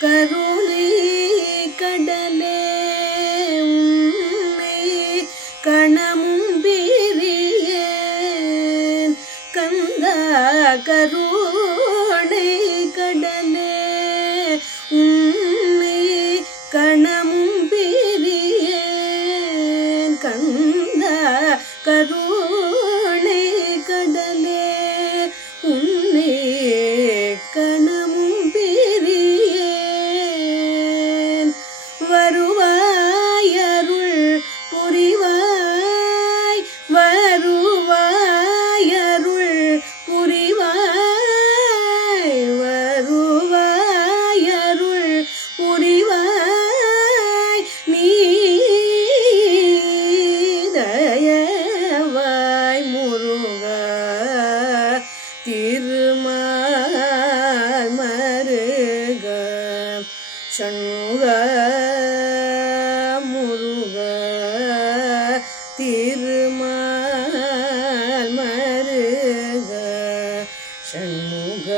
கருணை கடலே உன்னை கணமும் பிரியேன் கந்தா. கருணை கடலே உன்னை கணமும் பிரியேன் கந்தா. கருணை கடலே உன்னை கணமும் பிரியேன். வருவாய் அருள் புரிவாய் வருவாய் அருள் புரிவாய் வருவாய் அருள் புரிவாய் நீ தயவாய் முருகா. திருமால் மருக சண்முக முருக. திருமால் மருக சண்முக.